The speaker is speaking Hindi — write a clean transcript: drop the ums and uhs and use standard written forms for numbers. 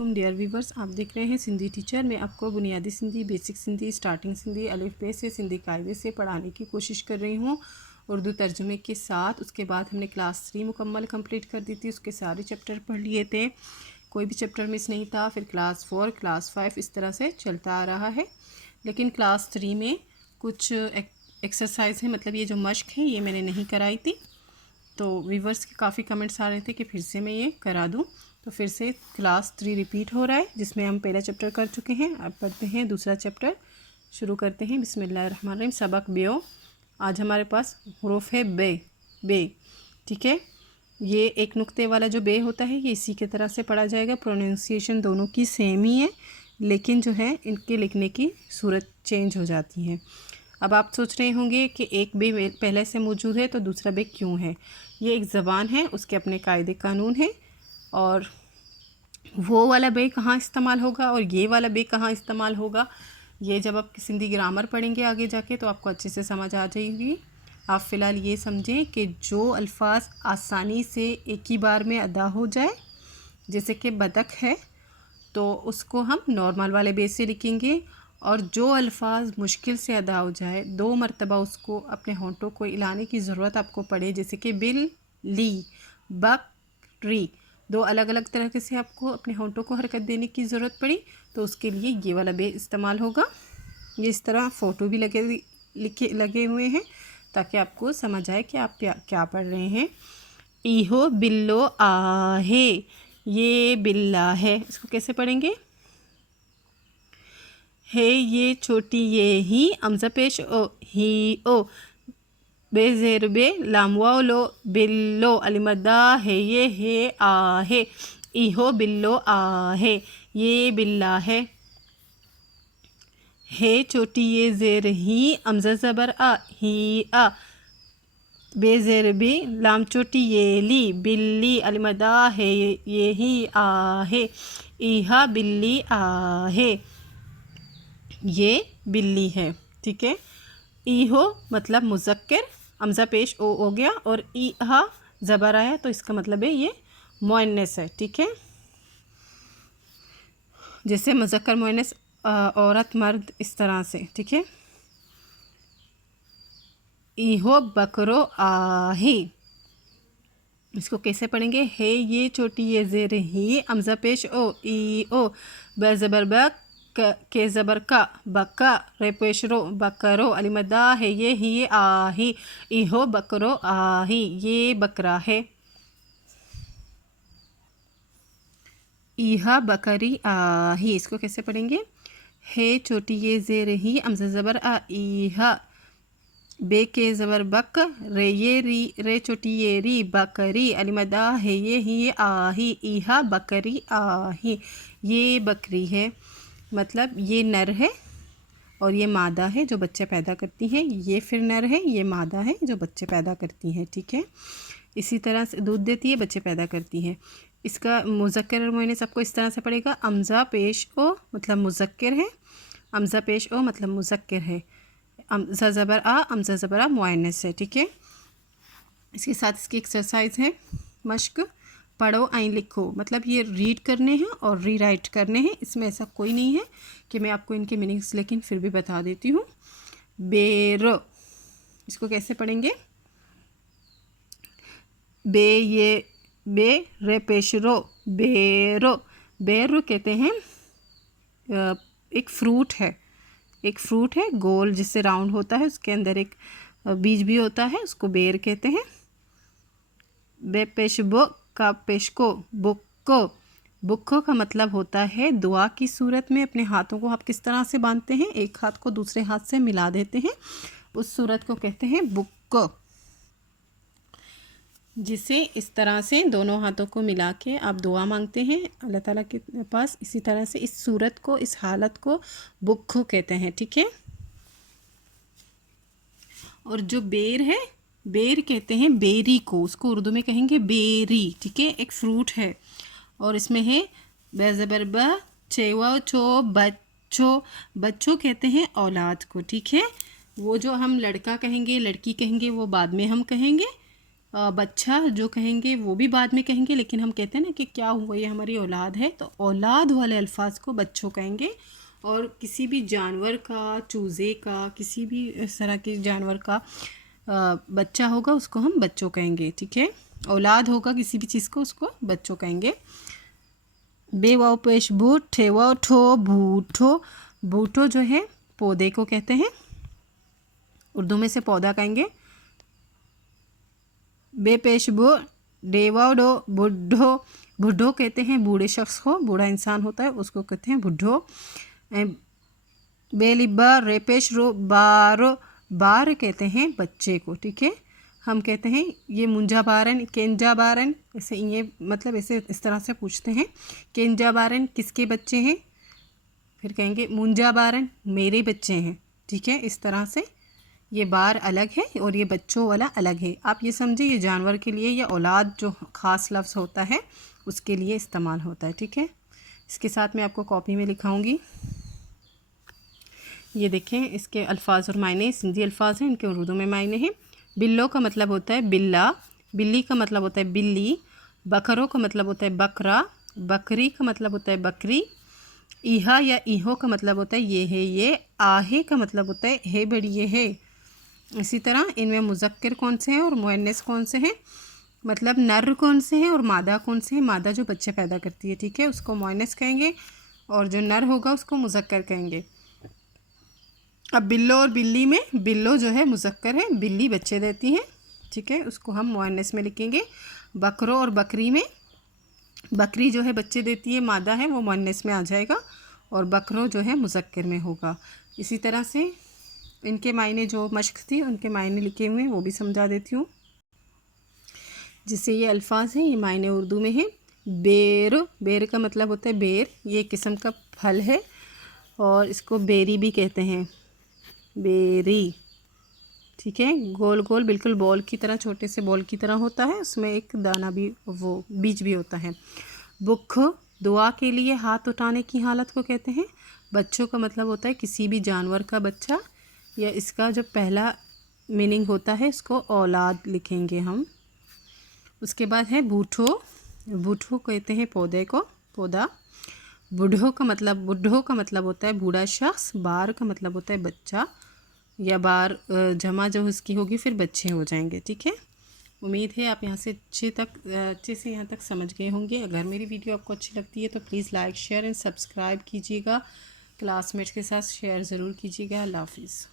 वालेकुम डियर व्यूवर्स, आप देख रहे हैं सिंधी टीचर। मैं आपको बुनियादी सिंधी, बेसिक सिंधी, स्टार्टिंग सिंधी, अलिफ बे से सिंधी कायदे से पढ़ाने की कोशिश कर रही हूँ उर्दू तर्जुमे के साथ। उसके बाद हमने क्लास 3 मुकम्मल कंप्लीट कर दी थी, उसके सारे चैप्टर पढ़ लिए थे, कोई भी चैप्टर मिस नहीं था। फिर क्लास 4, क्लास 5 इस तरह से चलता आ रहा है। लेकिन क्लास 3 में कुछ एक्सरसाइज है, मतलब ये जो मश्क है ये मैंने नहीं कराई थी, तो व्यूवर्स के काफ़ी कमेंट्स आ रहे थे कि फिर से मैं ये करा दूं। तो फिर से क्लास 3 रिपीट हो रहा है, जिसमें हम पहला चैप्टर कर चुके हैं। अब पढ़ते हैं दूसरा चैप्टर, शुरू करते हैं। बिस्मिल्लाहिर्रहमानिर्रहीम। सबक बेओ। आज हमारे पास हुरूफ है बे। बे, ठीक है। ये एक नुक्ते वाला जो बे होता है ये इसी के तरह से पढ़ा जाएगा। प्रोनाउंसिएशन दोनों की सेम ही है, लेकिन जो है इनके लिखने की सूरत चेंज हो जाती है। अब आप सोच रहे होंगे कि एक बे पहले से मौजूद है तो दूसरा बे क्यों है। ये एक ज़बान है, उसके अपने कायदे कानून हैं, और वो वाला बे कहाँ इस्तेमाल होगा और ये वाला बे कहाँ इस्तेमाल होगा, ये जब आप सिंधी ग्रामर पढ़ेंगे आगे जाके तो आपको अच्छे से समझ आ जाएगी। आप फ़िलहाल ये समझें कि जो अल्फाज आसानी से एक ही बार में अदा हो जाए, जैसे कि बतख है, तो उसको हम नॉर्मल वाले बे से लिखेंगे। और जो अल्फाज मुश्किल से अदा हो जाए, 2 मरतबा उसको अपने होंठों को हिलाने की ज़रूरत आपको पड़े, जैसे कि बिल, ली, बकरी, 2 अलग अलग तरह से आपको अपने होंठों को हरकत देने की ज़रूरत पड़ी, तो उसके लिए ये वाला बे इस्तेमाल होगा। ये इस तरह फ़ोटो भी लगे हुए हैं ताकि आपको समझ आए कि आप क्या पढ़ रहे हैं। इहो बिल्लो आहे, ये बिल्ला है, इसको कैसे पढ़ेंगे। है ये छोटी ये ही, अमज़ा पेश ओ, ही ओ, बेज़ेर बे, लाम वाव लो, बिल्लो, अलिमदा है ये है आहे, इहो बिल्लो आहे, ये बिल्ला है छोटी ये ज़ेर ही, अमज़ा ज़बर आ, ही आ, बेज़ेर बी, लाम चोटी ये ली, बिल्ली, अलिमदा है ये ही आहे, इहा बिल्ली आहे, ये बिल्ली है, ठीक है। ईहो मतलब मुज़क्कर, अमज़ा पेश ओ हो गया, और ईहा ज़बर आया तो इसका मतलब है ये मुअन्नस है, ठीक है। जैसे मुज़क्कर मुअन्नस, औरत मर्द, इस तरह से, ठीक है। ईहो बकरो आही, इसको कैसे पढ़ेंगे। है ये छोटी ये ज़ेर ही, अमज़ा पेश ओ, ई ओ, ब ज़बर बक, के ज़बर का, बका, रे पेश रो, बकरो, अलिमदा है ये ही आही, इहो बकरो आही, ये बकरा है। इहा बकरी आही, इसको कैसे पढ़ेंगे। है छोटी ये ज़ेर ही, अमज़ा ज़बर आ, इहा, बे के ज़बर बक, रे ये री, रे छोटी ये री, बकरी, अलिमदा है ये ही आही, इहा बकरी आही, ये बकरी है। मतलब ये नर है और ये मादा है जो बच्चे पैदा करती हैं, ये फिर नर है, ये मादा है जो बच्चे पैदा करती हैं, ठीक है। इसी तरह से दूध देती है, बच्चे पैदा करती हैं। इसका मुज़क्कर और मुअन्नस आपको इस तरह से पड़ेगा। अमज़ा पेश ओ मतलब मुज़क्कर है, अमज़ा पेश ओ मतलब मुज़क्कर है, अमज़ा ज़बर आ, अमज़ा ज़बर आ मुअन्नस है, ठीक है। इसके साथ इसकी एक्सरसाइज है, मश्क, पढ़ो आई लिखो, मतलब ये रीड करने हैं और री राइट करने हैं। इसमें ऐसा कोई नहीं है कि मैं आपको इनके मीनिंग्स लेकिन फिर भी बता देती हूँ। बेर, इसको कैसे पढ़ेंगे। बे ये बे, रे पेश रो, बेरो, बेर कहते हैं एक फ्रूट है, एक फ्रूट है गोल जिससे राउंड होता है, उसके अंदर एक बीज भी होता है, उसको बेर कहते हैं। बे पेश बो का पेशको, बुक्को, बुक्को का मतलब होता है दुआ की सूरत में अपने हाथों को आप किस तरह से बांधते हैं, एक हाथ को दूसरे हाथ से मिला देते हैं, उस सूरत को कहते हैं बुक्को, जिसे इस तरह से दोनों हाथों को मिला के आप दुआ मांगते हैं अल्लाह ताला के पास। इसी तरह से इस सूरत को, इस हालत को बुक्को कहते हैं, ठीक है। और जो बेर है, बेर कहते हैं बेरी को, उसको उर्दू में कहेंगे बेरी, ठीक है। एक फ्रूट है और इसमें है बेज़बर ब, चेवा चो, बच्चो, बच्चों कहते हैं औलाद को, ठीक है। वो जो हम लड़का कहेंगे, लड़की कहेंगे, वो बाद में हम कहेंगे, बच्चा जो कहेंगे वो भी बाद में कहेंगे, लेकिन हम कहते हैं ना कि क्या हुआ, ये हमारी औलाद है, तो औलाद वाले अल्फाज को बच्चों कहेंगे। और किसी भी जानवर का, चूज़े का, किसी भी इस तरह के जानवर का बच्चा होगा उसको हम बच्चों कहेंगे, ठीक है। औलाद होगा किसी भी चीज़ को, उसको बच्चों कहेंगे। बे वाव पेश बूट, ठे वाव ठो, बूठो। बूठो जो है पौधे को कहते हैं, उर्दू में से पौधा कहेंगे। बे पेश बो, डे वाव डो, बुढ़ो। बुढ़ो कहते हैं बूढ़े शख्स को, बूढ़ा इंसान होता है उसको कहते हैं बुढ़ो। बेलिब्बा, रेपेश रो, बारो। बार कहते हैं बच्चे को, ठीक है। हम कहते हैं ये मुंजा बारन, केंजा बारन, ऐसे ये मतलब ऐसे इस तरह से पूछते हैं। केंजा बारन किसके बच्चे हैं, फिर कहेंगे मुंजा बारन मेरे बच्चे हैं, ठीक है। इस तरह से ये बार अलग है और ये बच्चों वाला अलग है। आप ये समझिए ये जानवर के लिए, या औलाद जो ख़ास लफ्ज़ होता है उसके लिए इस्तेमाल होता है, ठीक है। इसके साथ मैं आपको कॉपी में लिखाऊंगी। ये देखें इसके अल्फाज और मायने, सिंधी अल्फाज हैं, इनके उर्दू में मायने हैं। बिल्लो का मतलब होता है बिल्ला, बिल्ली का मतलब होता है बिल्ली, बकरों का मतलब होता है बकरा, बकरी का मतलब होता है बकरी, इहा या इहो का मतलब होता है ये है ये, आहे का मतलब होता है बड़ी ये है। इसी तरह इनमें मुज़क्कर कौन से हैं और मुअन्नस कौन से हैं, मतलब नर कौन से हैं और मादा कौन से हैं। मादा जो बच्चे पैदा करती है, ठीक है, उसको मुअन्नस कहेंगे, और जो नर होगा उसको मुज़क्कर कहेंगे। अब बिल्लो और बिल्ली में, बिल्लो जो है मुज़क्कर है, बिल्ली बच्चे देती है, ठीक है, उसको हम मुअन्नस में लिखेंगे। बकरों और बकरी में, बकरी जो है बच्चे देती है, मादा है, वो मुअन्नस में आ जाएगा, और बकरों जो है मुज़क्कर में होगा। इसी तरह से इनके मायने जो मश्क थी उनके मायने लिखे हुए हैं वो भी समझा देती हूँ। जिससे ये अल्फाज हैं, ये मायने उर्दू में हैं। बेर, बेर का मतलब होता है बेर, ये किस्म का फल है और इसको बेरी भी कहते हैं, बेरी, ठीक है। गोल गोल बिल्कुल बॉल की तरह, छोटे से बॉल की तरह होता है, उसमें एक दाना भी, वो बीज भी होता है। बुख, दुआ के लिए हाथ उठाने की हालत को कहते हैं। बच्चों का मतलब होता है किसी भी जानवर का बच्चा, या इसका जो पहला मीनिंग होता है इसको औलाद लिखेंगे हम। उसके बाद है बूढ़ो, बूढ़ो कहते हैं पौधे को, पौधा। बूढ़ो का मतलब होता है बूढ़ा शख्स। बार का मतलब होता है बच्चा, या बार जमा जो उसकी होगी फिर बच्चे हो जाएंगे, ठीक है। उम्मीद है आप यहाँ से अच्छे से यहाँ तक समझ गए होंगे। अगर मेरी वीडियो आपको अच्छी लगती है तो please like, share and subscribe कीजिएगा। क्लासमेट्स के साथ शेयर ज़रूर कीजिएगा। अल्लाह हाफिज़।